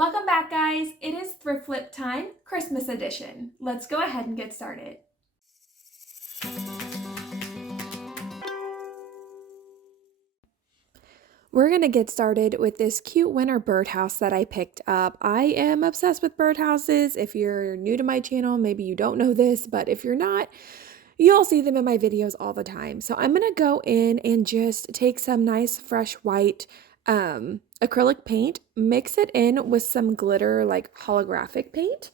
Welcome back, guys. It is Thrift Flip time, Christmas edition. Let's go ahead and get started. We're going to get started with this cute winter birdhouse that I picked up. I am obsessed with birdhouses. If you're new to my channel, maybe you don't know this, but if you're not, you'll see them in my videos all the time. So I'm going to go in and just take some nice fresh white acrylic paint, mix it in with some glitter like holographic paint,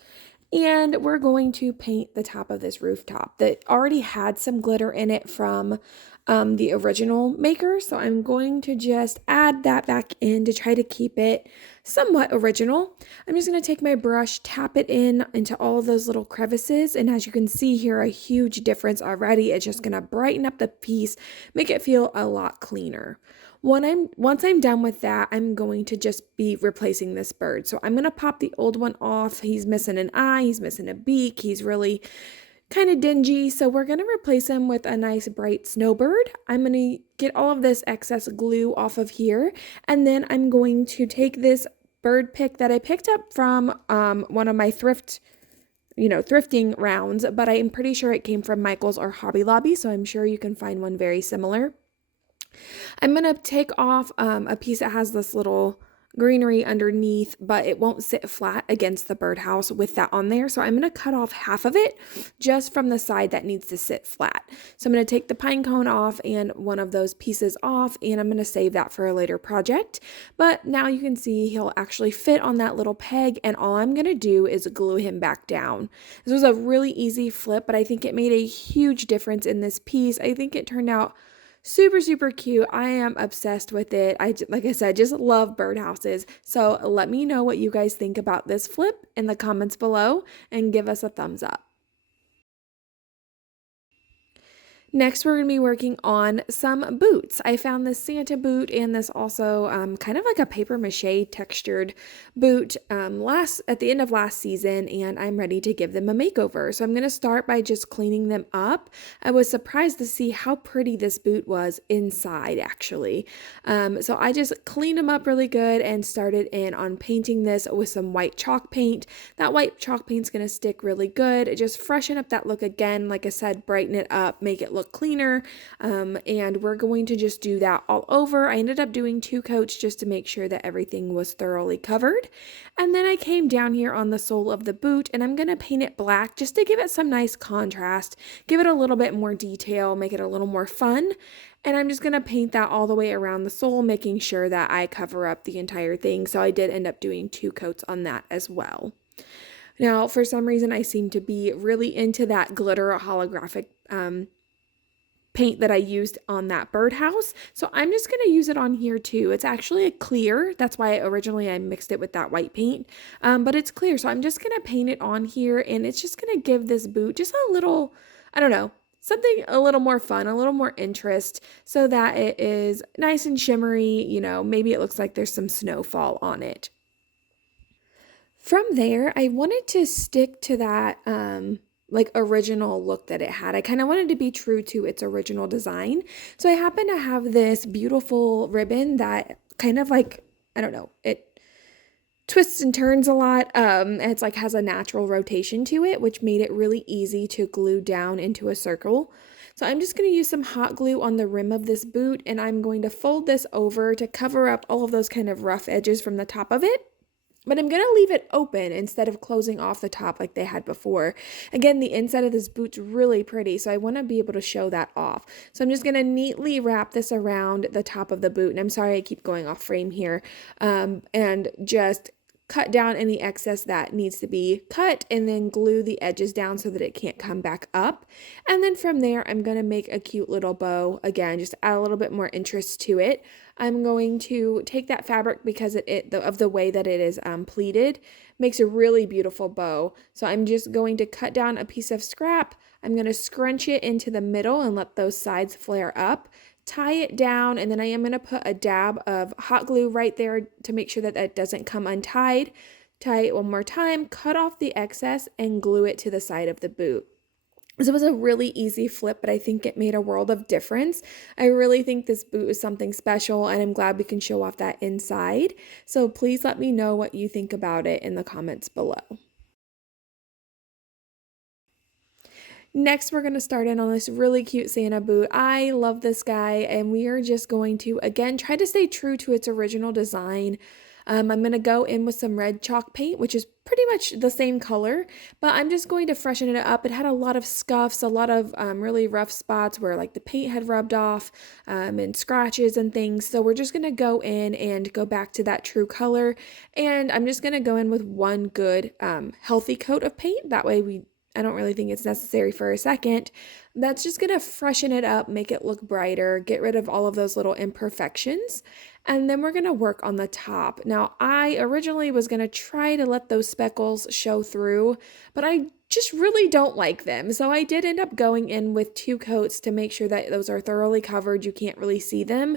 and we're going to paint the top of this rooftop that already had some glitter in it from the original maker. So I'm going to just add that back in to try to keep it somewhat original. I'm just going to take my brush, tap it in into all of those little crevices. And as you can see here, a huge difference already. It's just going to brighten up the piece, make it feel a lot cleaner. Once I'm done with that, I'm going to just be replacing this bird. So I'm going to pop the old one off. He's missing an eye, he's missing a beak, he's really kind of dingy. So we're going to replace him with a nice bright snowbird. I'm going to get all of this excess glue off of here, and then I'm going to take this bird pick that I picked up from one of my thrifting rounds, but I'm pretty sure it came from Michael's or Hobby Lobby, so I'm sure you can find one very similar. I'm going to take off a piece that has this little greenery underneath, but it won't sit flat against the birdhouse with that on there. So I'm going to cut off half of it just from the side that needs to sit flat. So I'm going to take the pine cone off and one of those pieces off, and I'm going to save that for a later project. But now you can see he'll actually fit on that little peg, and all I'm going to do is glue him back down. This was a really easy flip, but I think it made a huge difference in this piece. I think it turned out super cute. I am obsessed with it. Like I said, just love birdhouses. So let me know what you guys think about this flip in the comments below and give us a thumbs up. Next, we're going to be working on some boots. I found this Santa boot and this also kind of like a paper mache textured boot at the end of last season, and I'm ready to give them a makeover. So I'm going to start by just cleaning them up. I was surprised to see how pretty this boot was inside, actually. So I just cleaned them up really good and started in on painting this with some white chalk paint. That white chalk paint's going to stick really good. Just freshen up that look again. Like I said, brighten it up, make it look cleaner, and we're going to just do that all over. I ended up doing 2 coats just to make sure that everything was thoroughly covered, and then I came down here on the sole of the boot and I'm going to paint it black just to give it some nice contrast, give it a little bit more detail, make it a little more fun. And I'm just going to paint that all the way around the sole, making sure that I cover up the entire thing. So I did end up doing 2 coats on that as well. Now, for some reason, I seem to be really into that glitter holographic paint that I used on that birdhouse. So I'm just going to use it on here too. It's actually a clear. That's why originally I mixed it with that white paint. But it's clear. So I'm just going to paint it on here, and it's just going to give this boot just a little, I don't know, something a little more fun, a little more interest, so that it is nice and shimmery. Maybe it looks like there's some snowfall on it. From there, I wanted to stick to that like original look that it had. I kind of wanted to be true to its original design. So I happen to have this beautiful ribbon that kind of like, I don't know, it twists and turns a lot. It's like has a natural rotation to it, which made it really easy to glue down into a circle. So I'm just going to use some hot glue on the rim of this boot, and I'm going to fold this over to cover up all of those kind of rough edges from the top of it. But I'm going to leave it open instead of closing off the top like they had before. Again, the inside of this boot's really pretty, so I want to be able to show that off. So I'm just going to neatly wrap this around the top of the boot. And I'm sorry I keep going off frame here. And just cut down any excess that needs to be cut, and then glue the edges down so that it can't come back up. And then from there, I'm going to make a cute little bow. Again, just add a little bit more interest to it. I'm going to take that fabric because of the way that it is pleated, makes a really beautiful bow. So I'm just going to cut down a piece of scrap. I'm going to scrunch it into the middle and let those sides flare up. Tie it down, and then I am going to put a dab of hot glue right there to make sure that that doesn't come untied. Tie it one more time, cut off the excess, and glue it to the side of the boot. So it was a really easy flip, but I think it made a world of difference. I really think this boot is something special, and I'm glad we can show off that inside. So please let me know what you think about it in the comments below. Next, we're going to start in on this really cute Santa boot. I love this guy, and we are just going to, again, try to stay true to its original design. I'm going to go in with some red chalk paint, which is pretty much the same color, but I'm just going to freshen it up. It had a lot of scuffs, a lot of really rough spots where like the paint had rubbed off, and scratches and things. So we're just going to go in and go back to that true color. And I'm just going to go in with one good healthy coat of paint. That way I don't really think it's necessary for a second. That's just going to freshen it up, make it look brighter, get rid of all of those little imperfections. And then we're going to work on the top. Now, I originally was going to try to let those speckles show through, but I just really don't like them. So I did end up going in with 2 coats to make sure that those are thoroughly covered. You can't really see them.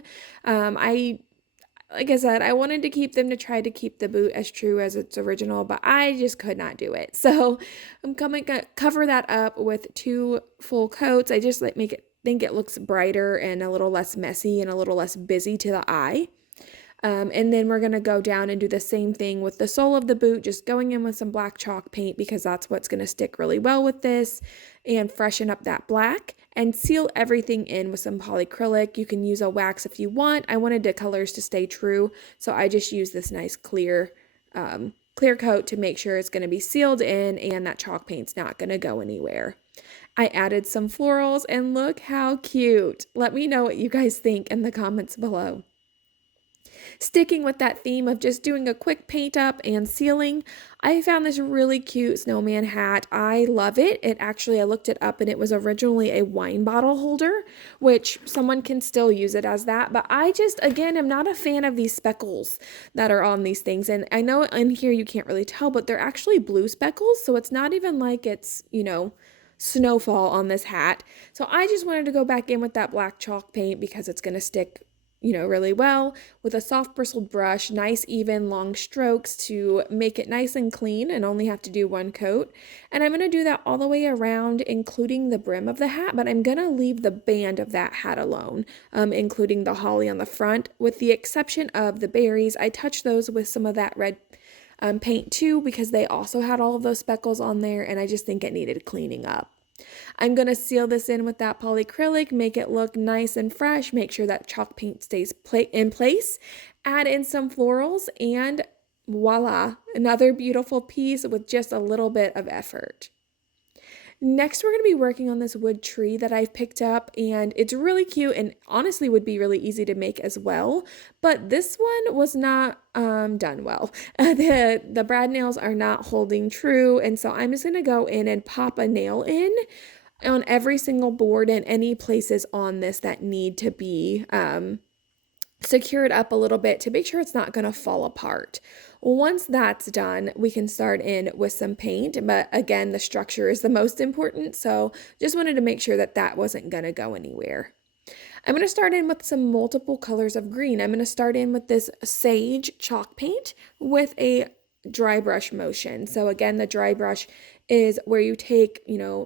Like I said, I wanted to keep them to try to keep the boot as true as its original, but I just could not do it. So I'm coming to cover that up with 2 full coats. I just think it looks brighter and a little less messy and a little less busy to the eye. And then we're going to go down and do the same thing with the sole of the boot, just going in with some black chalk paint because that's what's going to stick really well with this, and freshen up that black and seal everything in with some polyacrylic. You can use a wax if you want. I wanted the colors to stay true, so I just used this nice clear coat to make sure it's going to be sealed in and that chalk paint's not going to go anywhere. I added some florals, and look how cute. Let me know what you guys think in the comments below. Sticking with that theme of just doing a quick paint up and sealing, I found this really cute snowman hat. I love it. I looked it up, and it was originally a wine bottle holder, which someone can still use it as that. But I just, again, am not a fan of these speckles that are on these things. And I know in here you can't really tell, but they're actually blue speckles. So it's not even like it's, snowfall on this hat. So I just wanted to go back in with that black chalk paint because it's going to stick really well with a soft bristled brush, nice even long strokes to make it nice and clean and only have to do 1 coat. And I'm going to do that all the way around, including the brim of the hat, but I'm going to leave the band of that hat alone, including the holly on the front, with the exception of the berries. I touched those with some of that red paint too because they also had all of those speckles on there, and I just think it needed cleaning up. I'm going to seal this in with that polyacrylic, make it look nice and fresh, make sure that chalk paint stays in place, add in some florals, and voila, another beautiful piece with just a little bit of effort. Next, we're going to be working on this wood tree that I've picked up, and it's really cute and honestly would be really easy to make as well, but this one was not done well. The brad nails are not holding true, and so I'm just going to go in and pop a nail in on every single board and any places on this that need to be secured up a little bit to make sure it's not going to fall apart. Once that's done, we can start in with some paint, but again, the structure is the most important, so just wanted to make sure that that wasn't going to go anywhere. I'm going to start in with some multiple colors of green. I'm going to start in with this sage chalk paint with a dry brush motion. So again, the dry brush is where you take,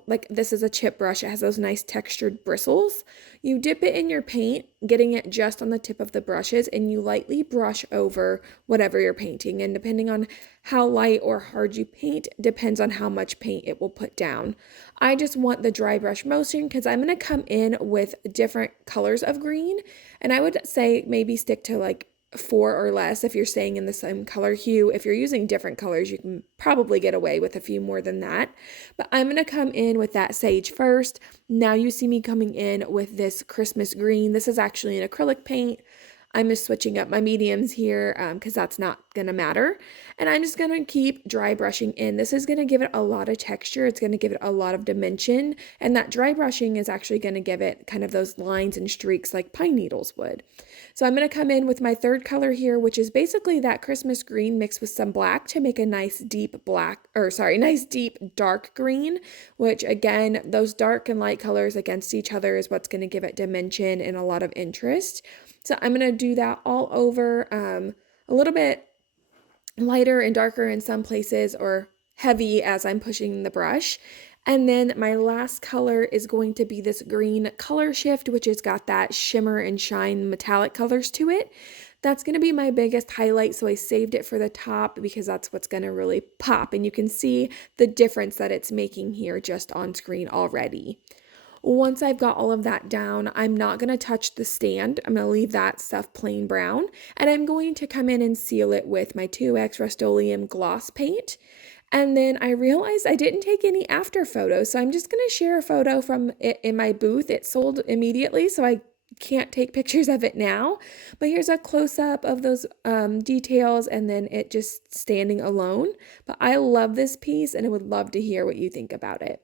like this is a chip brush. It has those nice textured bristles. You dip it in your paint, getting it just on the tip of the brushes, and you lightly brush over whatever you're painting. And depending on how light or hard you paint, depends on how much paint it will put down. I just want the dry brush motion because I'm going to come in with different colors of green. And I would say maybe stick to like 4 or less if you're staying in the same color hue. If you're using different colors, you can probably get away with a few more than that. But I'm going to come in with that sage first. Now you see me coming in with this Christmas green. This is actually an acrylic paint. I'm just switching up my mediums here because that's not going to matter. And I'm just going to keep dry brushing in. This is going to give it a lot of texture. It's going to give it a lot of dimension. And that dry brushing is actually going to give it kind of those lines and streaks like pine needles would. So I'm going to come in with my third color here, which is basically that Christmas green mixed with some black to make a nice deep dark green, which again, those dark and light colors against each other is what's going to give it dimension and a lot of interest. So I'm going to do that all over, a little bit lighter and darker in some places or heavy as I'm pushing the brush. And then my last color is going to be this green color shift, which has got that shimmer and shine metallic colors to it. That's going to be my biggest highlight, so I saved it for the top because that's what's going to really pop. And you can see the difference that it's making here just on screen already. Once I've got all of that down, I'm not going to touch the stand. I'm going to leave that stuff plain brown, and I'm going to come in and seal it with my 2X Rust-Oleum gloss paint. And then I realized I didn't take any after photos, so I'm just going to share a photo from it in my booth. It sold immediately, so I can't take pictures of it now, but here's a close-up of those details and then it just standing alone. But I love this piece and I would love to hear what you think about it.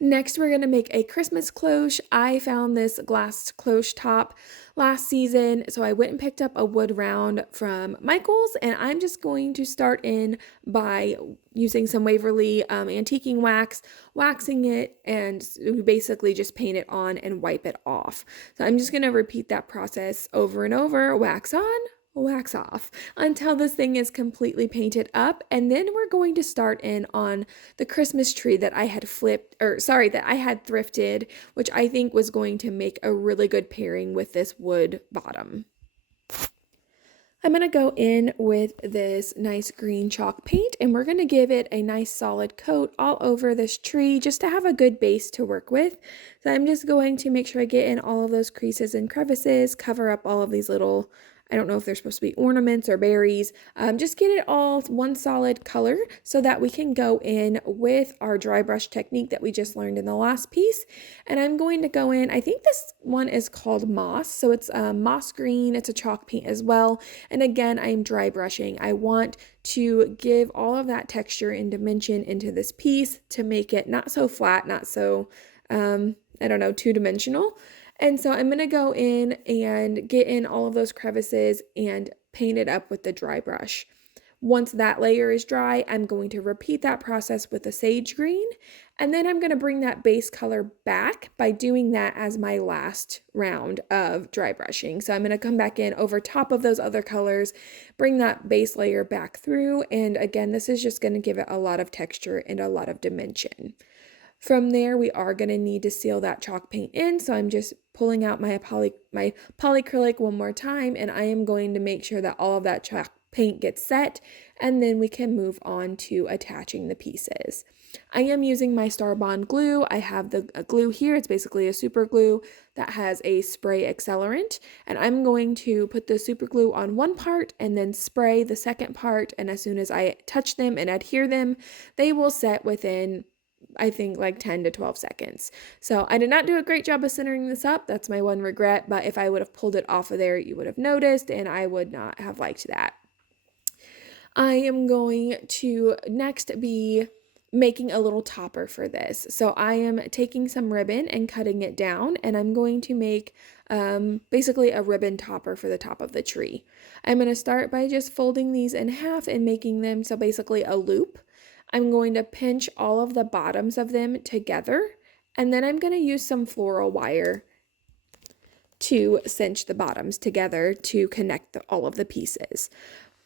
Next, we're going to make a Christmas cloche. I found this glass cloche top last season, so I went and picked up a wood round from Michael's, and I'm just going to start in by using some Waverly antiquing wax, waxing it, and basically just paint it on and wipe it off. So I'm just going to repeat that process over and over, wax on, wax off, until this thing is completely painted up. And then we're going to start in on the Christmas tree that I had that I had thrifted, which I think was going to make a really good pairing with this wood bottom. I'm going to go in with this nice green chalk paint, and we're going to give it a nice solid coat all over this tree just to have a good base to work with. So I'm just going to make sure I get in all of those creases and crevices, cover up all of these little, I don't know if they're supposed to be ornaments or berries. Just get it all one solid color so that we can go in with our dry brush technique that we just learned in the last piece. And I'm going to go in, I think this one is called moss. So it's moss green. It's a chalk paint as well. And again, I'm dry brushing. I want to give all of that texture and dimension into this piece to make it not so flat, not so, two-dimensional. And so I'm going to go in and get in all of those crevices and paint it up with the dry brush. Once that layer is dry, I'm going to repeat that process with the sage green, and then I'm going to bring that base color back by doing that as my last round of dry brushing. So I'm going to come back in over top of those other colors, bring that base layer back through, and again, this is just going to give it a lot of texture and a lot of dimension. From there, we are going to need to seal that chalk paint in, so I'm just pulling out my polyacrylic one more time, and I am going to make sure that all of that chalk paint gets set, and then we can move on to attaching the pieces. I am using my STARBOND glue. I have the glue here. It's basically a super glue that has a spray accelerant, and I'm going to put the super glue on one part and then spray the second part, and as soon as I touch them and adhere them, they will set within, I think, like 10 to 12 seconds. So I did not do a great job of centering this up. That's my one regret, but if I would have pulled it off of there, you would have noticed, and I would not have liked that. I am going to next be making a little topper for this. So I am taking some ribbon and cutting it down, and I'm going to make basically a ribbon topper for the top of the tree. I'm going to start by just folding these in half and making them so basically a loop. I'm going to pinch all of the bottoms of them together, and then I'm going to use some floral wire to cinch the bottoms together to connect all of the pieces.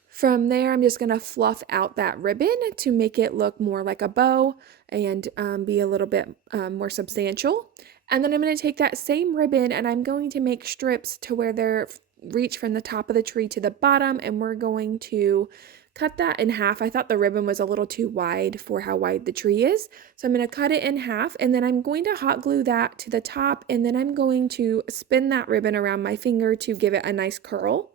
From there, I'm just going to fluff out that ribbon to make it look more like a bow and be a little bit more substantial. And then I'm going to take that same ribbon and I'm going to make strips to where they're reach from the top of the tree to the bottom, and we're going to cut that in half. I thought the ribbon was a little too wide for how wide the tree is. So I'm going to cut it in half, and then I'm going to hot glue that to the top, and then I'm going to spin that ribbon around my finger to give it a nice curl.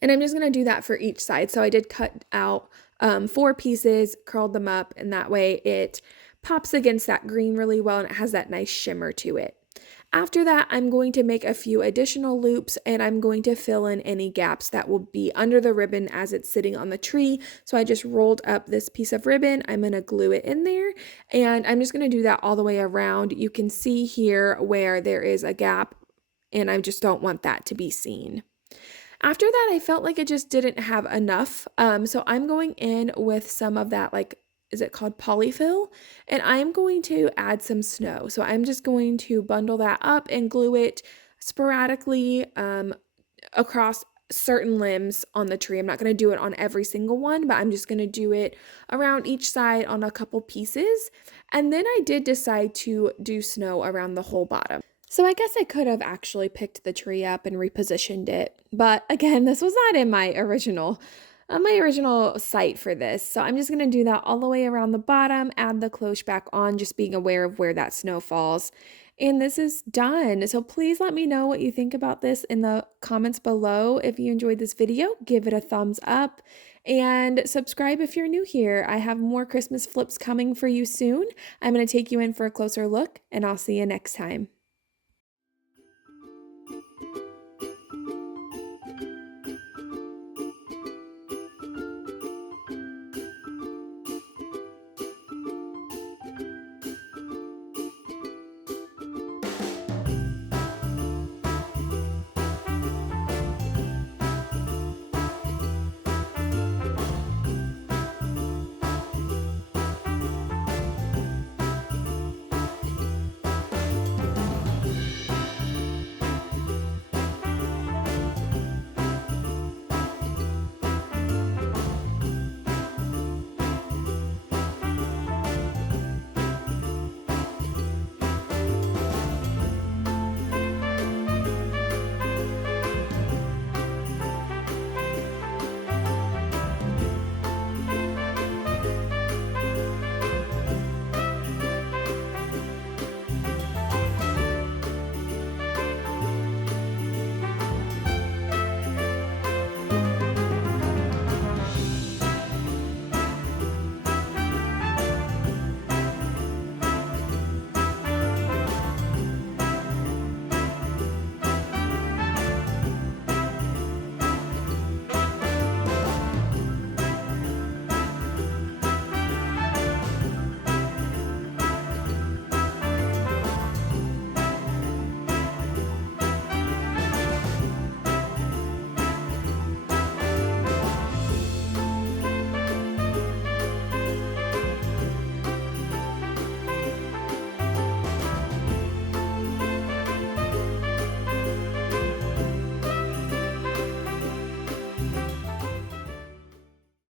And I'm just going to do that for each side. So I did cut out 4 pieces, curled them up, and that way it pops against that green really well and it has that nice shimmer to it. After that, I'm going to make a few additional loops, and I'm going to fill in any gaps that will be under the ribbon as it's sitting on the tree. So I just rolled up this piece of ribbon. I'm going to glue it in there, and I'm just going to do that all the way around. You can see here where there is a gap, and I just don't want that to be seen. After that, I felt like it just didn't have enough. So I'm going in with some of that, like, is it called polyfill? And I'm going to add some snow. So I'm just going to bundle that up and glue it sporadically across certain limbs on the tree. I'm not going to do it on every single one, but I'm just going to do it around each side on a couple pieces. And then I did decide to do snow around the whole bottom. So I guess I could have actually picked the tree up and repositioned it. But again, this was not in my original site for this. So I'm just going to do that all the way around the bottom, add the cloche back on, just being aware of where that snow falls. And this is done. So please let me know what you think about this in the comments below. If you enjoyed this video, give it a thumbs up and subscribe if you're new here. I have more Christmas flips coming for you soon. I'm going to take you in for a closer look, and I'll see you next time.